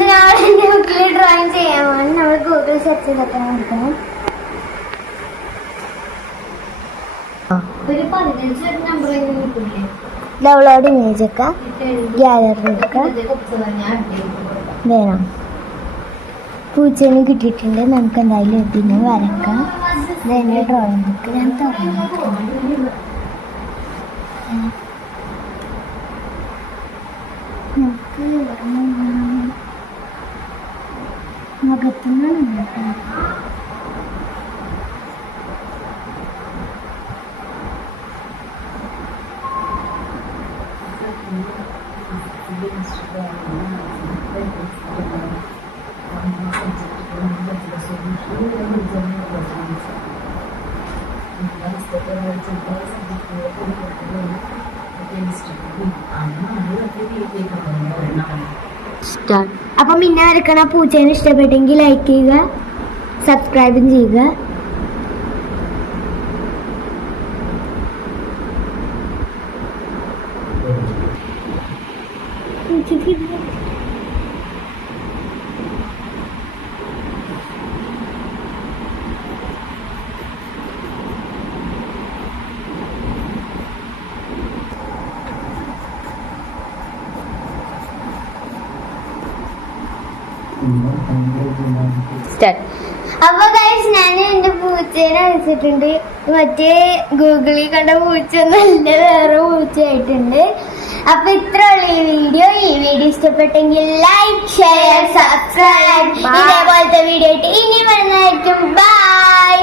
ഞങ്ങൾ ബുക്കിൽ ഡ്രോയിങ് ചെയ്യാൻ വേണ്ടി നമ്മൾ ഗൂഗിൾ സെർച്ച് ചെയ്തൊക്കെ കൊടുക്കണം. ഒരു 15 നമ്പർ ഡൗൺലോഡ് ഇമേജ് ഒക്കെ ഗാലറി ഒക്കെ വേണം. പൂച്ചേനെ കിട്ടിയിട്ടുണ്ട്. നമുക്ക് എന്തായാലും ഇതിനെ വരക്കാം. ഇതെൻ്റെ ഡ്രോയിങ് ബുക്ക് ഞാൻ തുറന്നിട്ടുണ്ട്. നമുക്ക് മുഖത്തുനിന്ന് അപ്പം പിന്നെ വരക്കണ പൂച്ചേനെ ഇഷ്ടപ്പെട്ടെങ്കിൽ ലൈക്ക് ചെയ്യുക, സബ്സ്ക്രൈബും ചെയ്യുക. അപ്പൊ ഗൈസ് ഞാൻ എന്റെ പൂച്ചേനെ അയച്ചിട്ടുണ്ട്. മറ്റേ ഗൂഗിളിൽ കണ്ട പൂച്ച നല്ല വേറെ പൂച്ചയായിട്ടുണ്ട്. അപ്പൊ ഇത്ര ഉള്ള ഈ വീഡിയോ ഇഷ്ടപ്പെട്ടെങ്കിൽ ലൈക്ക്, ഷെയർ, സബ്സ്ക്രൈബ്. ഇതേപോലത്തെ വീഡിയോ ആയിട്ട് ഇനി വരുന്നതായിരിക്കും. ബൈ.